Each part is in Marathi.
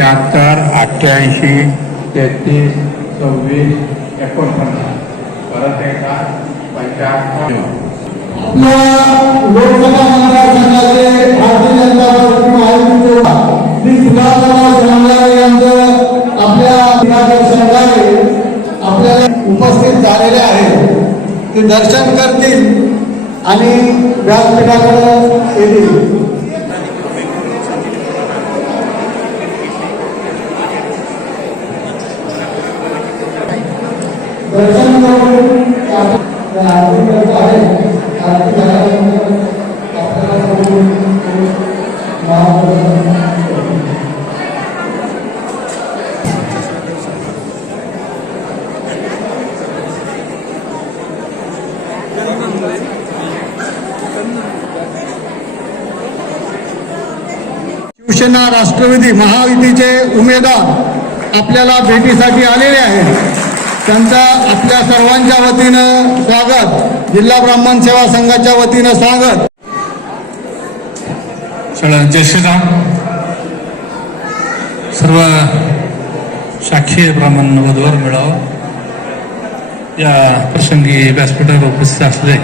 शहात्तर अठ्ठ्याऐंशी तेहतीस सव्वीस एकोणपन्नास. परत एकदा पंच्याहत्तर. लोकसभा मतदारसंघाचे भारतीय जनता पार्टी आपल्या संघाने आपल्याला उपस्थित झालेले आहेत ते दर्शन करतील आणि व्यासपीठाकडे येतील दर्शन करून त्या आरती करत आहे आरती झाल्यानंतर आपल्याला सर्व महाप्रसाद शिवसेना राष्ट्रवादी महायुतीचे उमेदवार आपल्याला भेटीसाठी आलेले आहेत. त्यांचा आपल्या सर्वांच्या वतीनं स्वागत. जिल्हा ब्राह्मण सेवा संघाच्या वतीनं स्वागत. सगळं जय श्रीराम. सर्व शाखीय ब्राह्मण वधवर मिळावं. या प्रसंगी व्यासपीठावर उपस्थित असले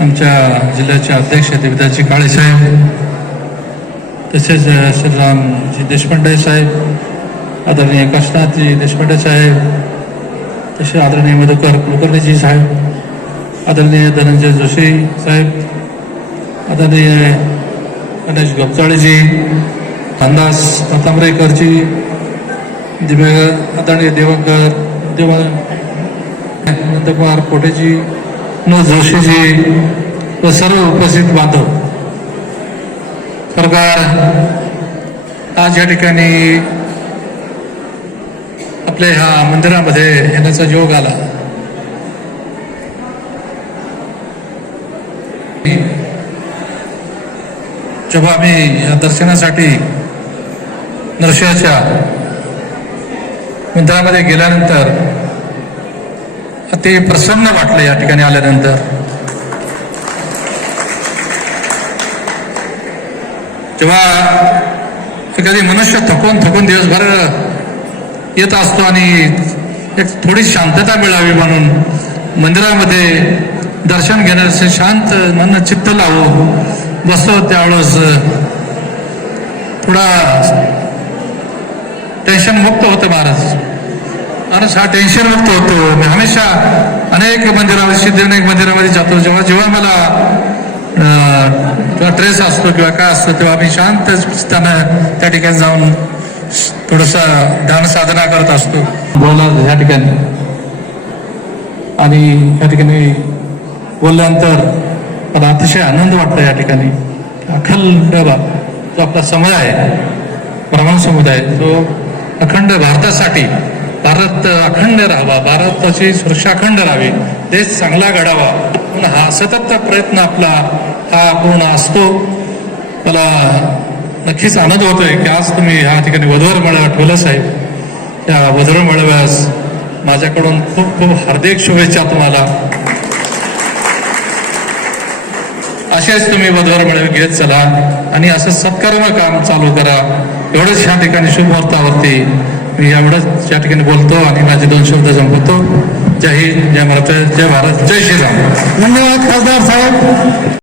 आमच्या जिल्ह्याचे अध्यक्ष देवदाजी काळे साहेब तसेच श्रीरामजी देशपांडे साहेब आदरणीय काशनाथजी देशपांडे साहेब तसे आदरणीय मधुकर कुलकर्णीजी साहेब आदरणीय धनंजय जोशी साहेब आदरणीय गणेश गोपचाळेजी खानदास प्रतांबरेकरजी दिव्य आदरणीय देवकर देव नंदकुमार कोटेजी न जोशीजी व सर्व उपस्थित बांधव. प्रकार आज या ठिकाणी आपल्या ह्या मंदिरामध्ये येण्याचा योग आला. जेव्हा आम्ही या दर्शनासाठी नरशियाच्या मंदिरामध्ये गेल्यानंतर अति प्रसन्न वाटलं या ठिकाणी आल्यानंतर. जेव्हा एखादी मनुष्य थकून थकून दिवसभर येत असतो आणि एक थोडी शांतता मिळावी म्हणून मंदिरामध्ये दर्शन घेण्याचे शांत मन चित्त लावू. बसतो त्यावेळेस थोडा टेन्शन मुक्त होतं महाराज. माणूस हा टेन्शन मुक्त होतो. मी हमेशा अनेक मंदिरामध्ये सिद्धिविनायक मंदिरामध्ये जातो. जेव्हा जेव्हा मला ट्रेस असतो किंवा काय असतो तेव्हा मी शांत त्यांना त्या ठिकाणी जाऊन थोडसा ध्यान साधना करत असतो. बोला ह्या ठिकाणी. आणि या ठिकाणी बोलल्यानंतर मला अतिशय आनंद वाटतो या ठिकाणी. अखंड जो आपला समुदाय आहे ब्राह्मण समुदाय जो अखंड भारतासाठी भारत अखंड राहावा भारताची सुरक्षा अखंड राहावी देश चांगला घडावा म्हणून हा सतत प्रयत्न आपला हा पूर्ण असतो. मला नक्कीच आनंद होतोय की आज तुम्ही ह्या ठिकाणी वधूवर मेळावा ठेवलं साहेब. त्या वधूवर मेळाव्यास माझ्याकडून खूप खूप हार्दिक शुभेच्छा तुम्हाला. असेच तुम्ही वधवर मेळावे घेत चला आणि असं सत्कर्म काम चालू करा. एवढंच ह्या ठिकाणी शुभ मुहूर्तावरती मी एवढंच या ठिकाणी बोलतो आणि माझे दोन शब्द संपवतो. जय हिंद जय महाराष्ट्र जय भारत जय श्रीराम. धन्यवाद खासदार साहेब.